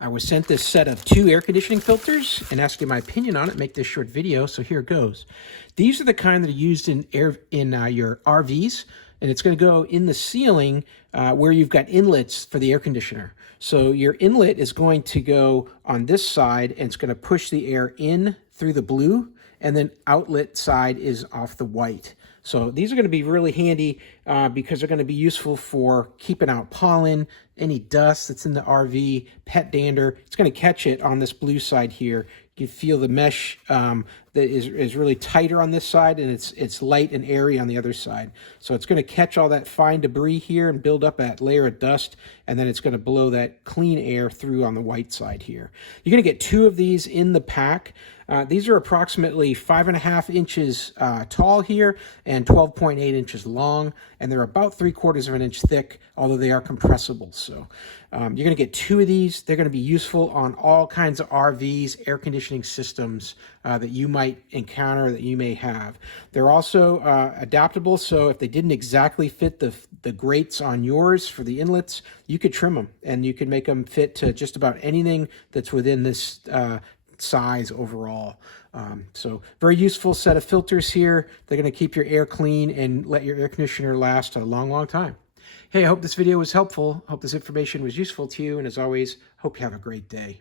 I was sent this set of 2 air conditioning filters and asked you my opinion on it. Make this short video, so here it goes. These are the kind that are used in your RVs, and it's going to go in the ceiling where you've got inlets for the air conditioner. So your inlet is going to go on this side, and it's going to push the air in through the blue, and then outlet side is off the white. So these are going to be really handy because they're going to be useful for keeping out pollen, any dust that's in the RV, pet dander. It's going to catch it on this blue side here. You can feel the mesh that is really tighter on this side, and it's light and airy on the other side. So it's going to catch all that fine debris here and build up that layer of dust, and then it's going to blow that clean air through on the white side here. You're going to get 2 of these in the pack. These are approximately 5.5 inches tall here and 12.8 inches long, and they're about 3/4 of an inch thick, although they are compressible. So you're going to get 2 of these. They're going to be useful on all kinds of RVs, air conditioning systems that you might encounter, that you may have. They're also adaptable, so if they didn't exactly fit the grates on yours for the inlets, you could trim them, and you could make them fit to just about anything that's within this size overall. So very useful set of filters here. They're going to keep your air clean and let your air conditioner last a long, long time. Hey, I hope this video was helpful. Hope this information was useful to you. And as always, hope you have a great day.